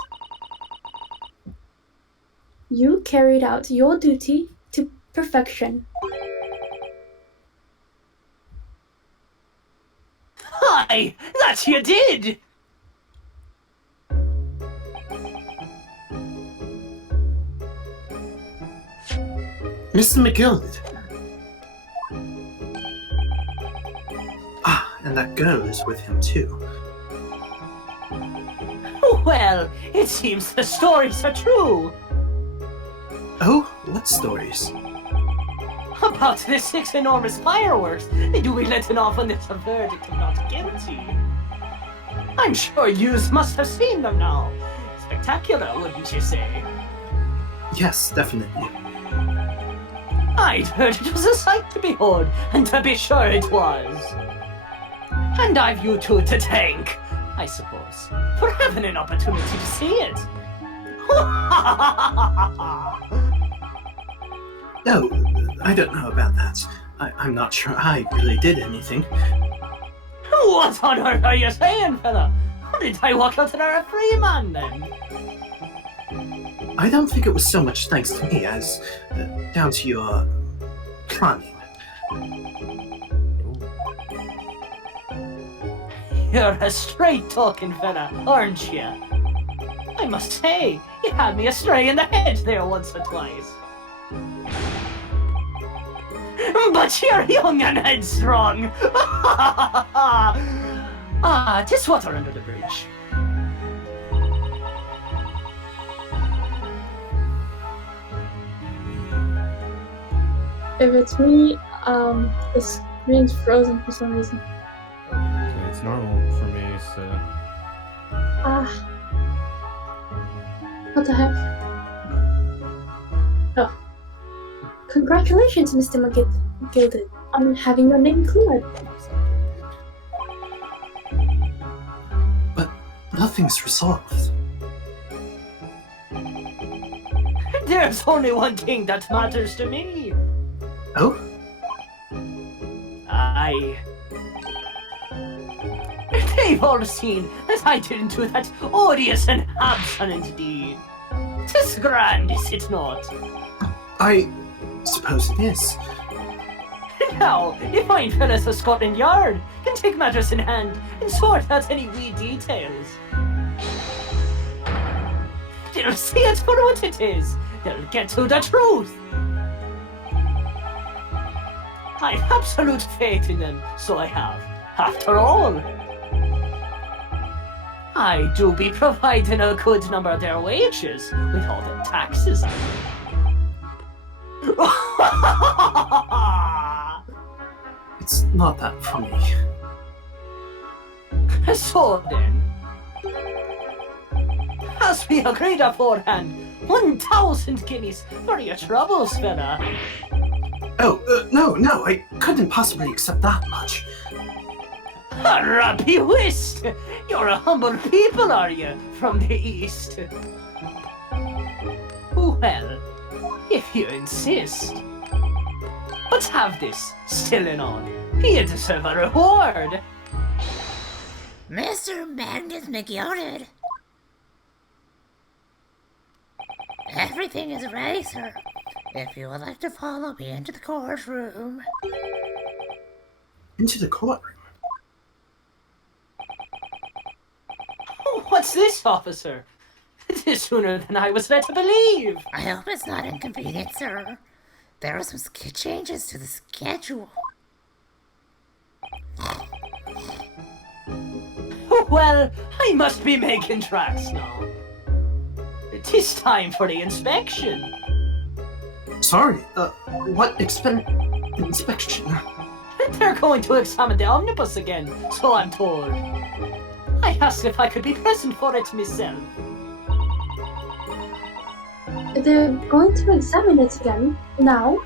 You carried out your duty to perfection. Aye, that you did! Mr. McGilded. Ah, and that girl is with him too. Well, it seems the stories are true. Oh, what stories? About the 6 enormous fireworks that you were letting off when there's a verdict of not guilty. I'm sure yous must have seen them now. Spectacular, wouldn't you say? Yes, definitely. I'd heard it was a sight to behold, and to be sure it was. And I've you two to thank, I suppose, for having an opportunity to see it. No, I don't know about that. I'm not sure I really did anything. What on earth are you saying, fella? Did I walk out there a free man, then? I don't think it was so much thanks to me as down to your planning. You're a straight-talking fella, aren't you? I must say, you had me astray in the head there once or twice. But you're young and headstrong! Ah, 'tis water under the bridge. If it's me, the screen's frozen for some reason. Okay, it's normal for me, so... What the heck? Oh. Congratulations, Mr. McGilded, on having your name cleared. But nothing's resolved. There's only one thing that matters to me. Oh? Aye. They've all seen that I didn't do that odious and abstinent deed. 'Tis grand, is it not? I suppose it is. Now, if fine fellas of Scotland Yard can take matters in hand and sort out any wee details. They'll see it for what it is. They'll get to the truth. I've absolute faith in them, so I have. After all, I do be providing a good number of their wages with all the taxes I pay. It's not that funny. So then, as we agreed aforehand, 1,000 guineas for your troubles, fella. Oh, no, I couldn't possibly accept that much. Rabbi Whist! You're a humble people, are you, from the east? Well, if you insist. But have this, still and all. You deserve a reward. Mr. Magnus McGilded. Everything is ready, sir. If you would like to follow me into the courtroom. Into the courtroom? What's this, officer? It is sooner than I was led to believe. I hope it's not inconvenient, sir. There are some changes to the schedule. Well, I must be making tracks now. It is time for the inspection. Sorry, what inspection? They're going to examine the omnibus again, so I'm told. I asked if I could be present for it myself. They're going to examine it again now.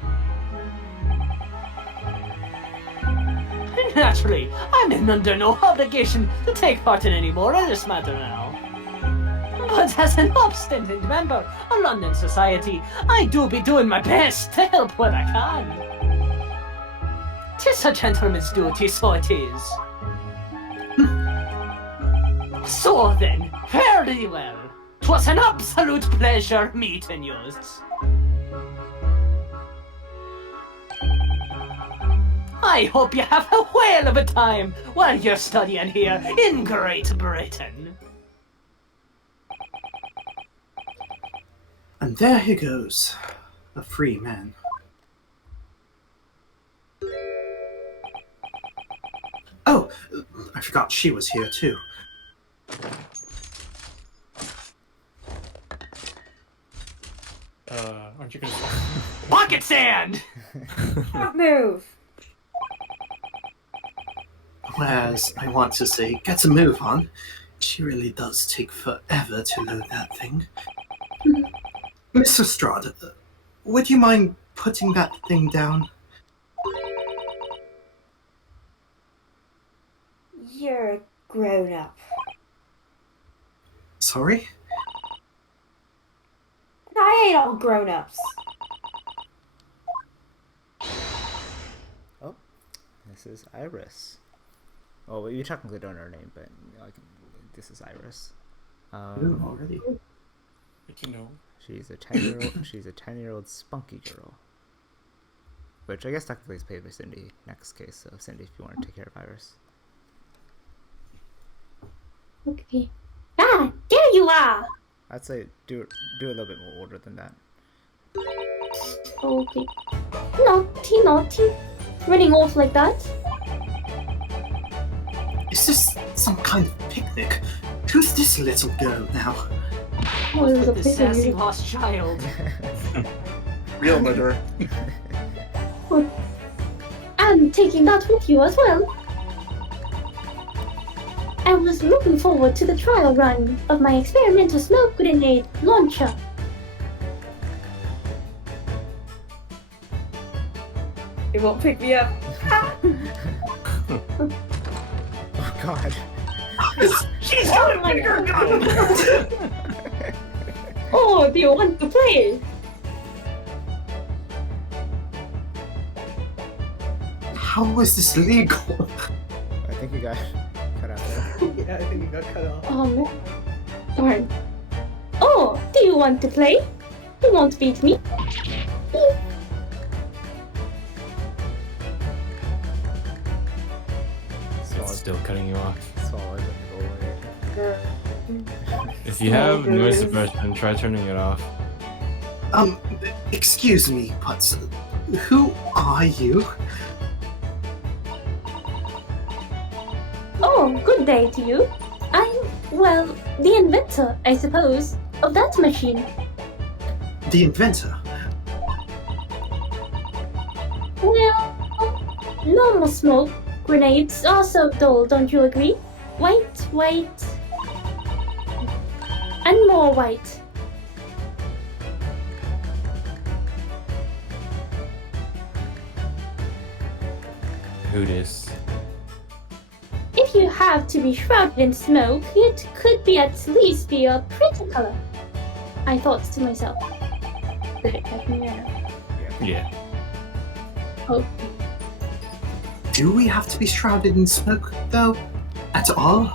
Naturally, I'm under no obligation to take part in any more of this matter now. But as an obstinate member of London society, I do be doing my best to help what I can. 'Tis a gentleman's duty, so it is. So then, fairly well. 'Twas an absolute pleasure meeting yous. I hope you have a whale of a time while you're studying here in Great Britain. And there he goes, a free man. Oh, I forgot she was here too. Aren't you gonna... Pocket sand! Don't move. Whereas I want to say, get a move on. She really does take forever to load that thing. Mr. Strahd, would you mind putting that thing down? You're a grown up. Sorry? I ain't all grown ups. Oh, this is Iris. Oh, well, you technically don't know her name, but this is Iris. Ooh, already. Good to know. She's a 10-year-old. She's a 10-year-old spunky girl. Which I guess technically is paid by Cindy. Next case, so Cindy, if you want to take care of Iris. Okay. Ah, there you are! I'd say do a little bit more order than that. Okay. Naughty, naughty. Running off like that? Is this some kind of picnic? Who's this little girl now? Oh, there's a The sassy picture. lost child. Real murderer. And taking that with you as well. I was looking forward to the trial run of my experimental smoke grenade launcher. It won't pick me up. Oh God. She's got a bigger gun! Oh, do you want to play? How is this legal? I think you got cut out there. Yeah, I think you got cut off. Oh no. Darn. Oh, do you want to play? You won't beat me. It's still cutting you off. Swallow it, go away. If you have noise suppression, try turning it off. Excuse me, but who are you? Oh, good day to you. I'm, well, the inventor, I suppose, of that machine. The inventor? Well, normal smoke grenades are so dull, don't you agree? White, white, and more white. Who dis? If you have to be shrouded in smoke, it could be at least be a pretty color. I thought to myself. Yeah. Oh. Do we have to be shrouded in smoke, though? At all?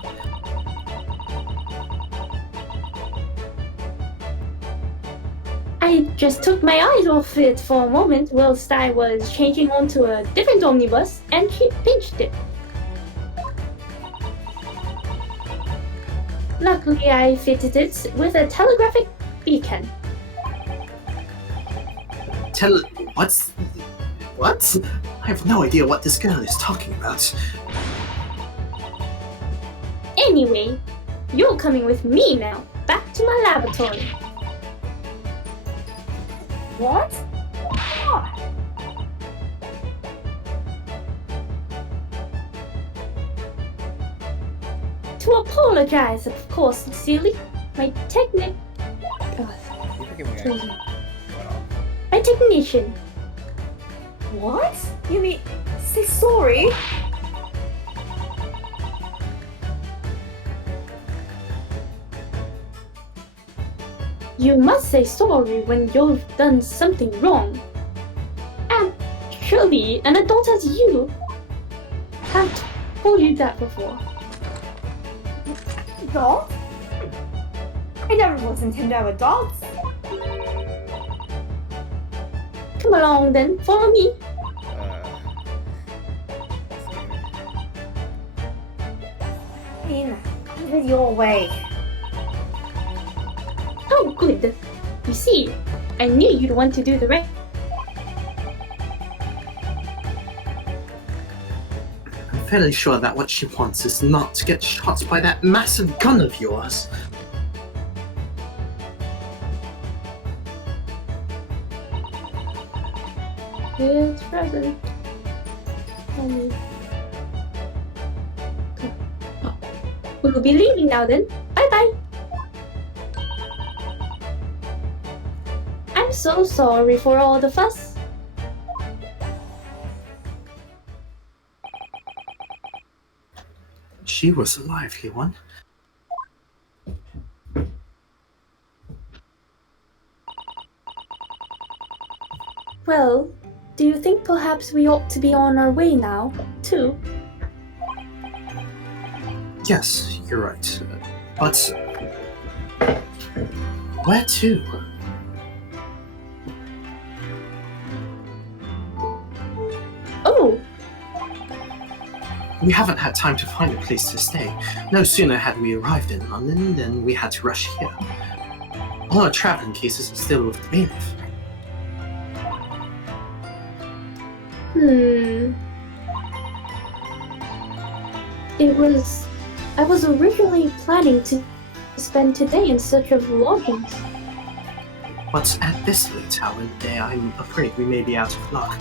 I just took my eyes off it for a moment whilst I was changing onto a different omnibus, and she pinched it. Luckily, I fitted it with a telegraphic beacon. What? I have no idea what this girl is talking about. Anyway, you're coming with me now, back to my laboratory. What? apologize, of course, sincerely. My technic. You forgive me, Oh, my technician. What? You mean say sorry? You must say sorry when you've done something wrong. And surely an adult as you have told you that before. Adult? I never listened to no adults. Come along then, follow me. I mean, with your way. Oh, good. You see, I knew you'd want to do the right. I'm fairly sure that what she wants is not to get shot by that massive gun of yours. It's present. We'll be leaving now then. Bye bye. I'm so sorry for all the fuss. She was a lively one. Well, do you think perhaps we ought to be on our way now, too? Yes, you're right. But where to? Oh! We haven't had time to find a place to stay. No sooner had we arrived in London than we had to rush here. All our traveling cases are still with the bailiff. I was originally planning to spend today in search of lodgings. But at this late hour in the day, I'm afraid we may be out of luck.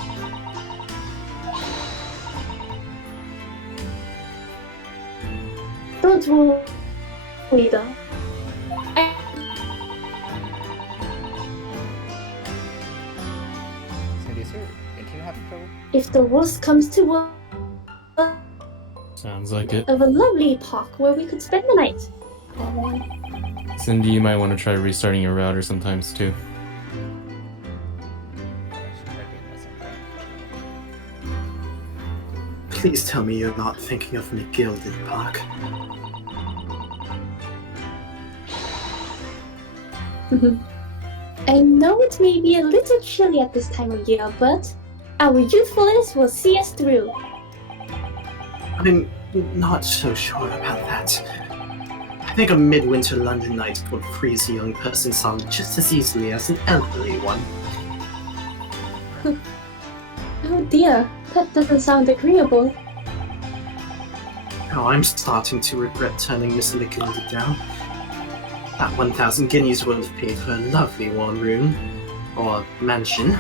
Don't worry though. Cindy, is your internet having trouble? If the worst comes to worst, Sounds like it. of a lovely park where we could spend the night. Cindy, you might want to try restarting your router sometimes too. Please tell me you're not thinking of McGilded Park. I know it may be a little chilly at this time of year, but our youthfulness will see us through. I'm not so sure about that. I think a midwinter London night would freeze a young person solid just as easily as an elderly one. Oh dear, that doesn't sound agreeable. Now I'm starting to regret turning Miss Lickinda down. That 1,000 guineas would have paid for a lovely one room, or mansion.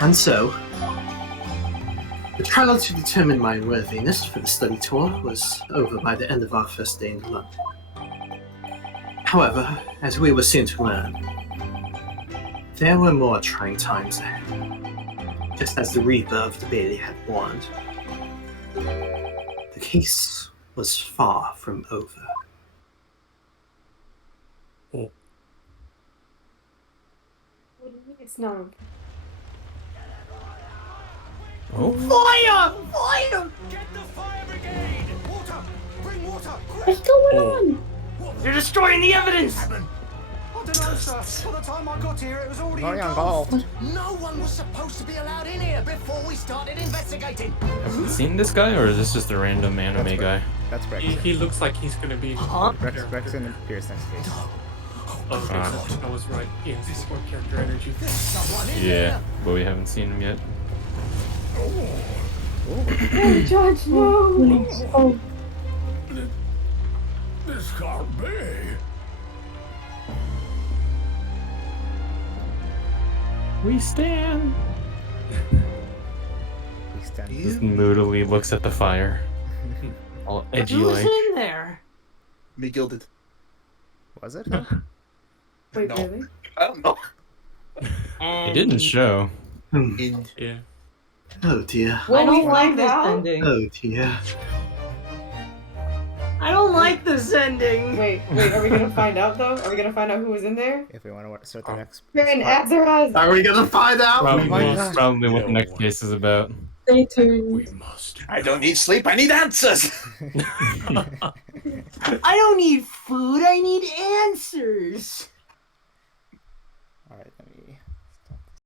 And so, the trial to determine my worthiness for the study tour was over by the end of our first day in London. However, as we were soon to learn, there were more trying times ahead, just as the Reaper of the Bailey had warned. The case was far from over. What do you mean it's not? Oh. Fire! Fire! Get the fire brigade! Water! Bring water! What's going on? You're destroying the evidence! I don't know, sir. By the time I got here, it was already Already engulfed. involved. No one was supposed to be allowed in here before we started investigating. Have you seen this guy, or is this just a random anime guy? That's Rex. He looks like he's gonna be. Rex and Pierce next case. Okay, I was right. He has support character energy. Yeah, but we haven't seen him yet. Oh, Judge, no! Oh, This can't be. We stand. extent. Just moodily looks at the fire. All edgy Who was like. in there? Me gilded. Was it? Wait, No. really? I don't know. It didn't show. Yeah. Oh dear. I don't like find this out? ending. Oh dear. I don't like this ending. Wait, are we gonna find out though? Are we gonna find out who was in there? If we want to start the next. You're in part. Azeroth! Are we gonna find out? Probably, God. probably what the next case is about. Stay tuned. We must. I don't need sleep, I need answers! I don't need food, I need answers.